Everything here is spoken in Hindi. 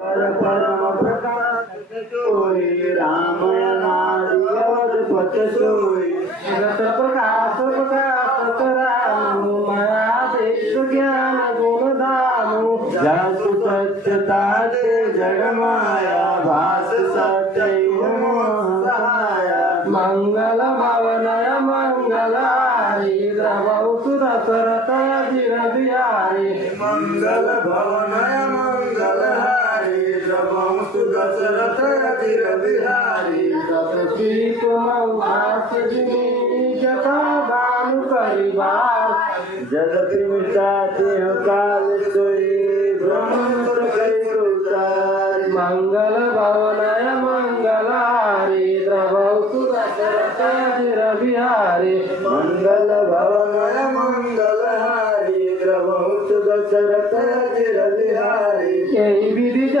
परम प्रकाश सोई रामायणादि अवधपत सोई जगत प्रकाश प्रकाश रामो माया देश ज्ञान गुण धामो जासु सत्यता ते जग माया भास सत्य सहाया मंगल भवनय मंगलारी द्रवौ सुरसरत धीर बिहारी मंगल भवनय मंगलहारी द्रवौ सुरसरत धीर बिहारी सतसी कुमार जता दान परिवार जगत मिटा देह काल सोई ब्रह्म कई मंगल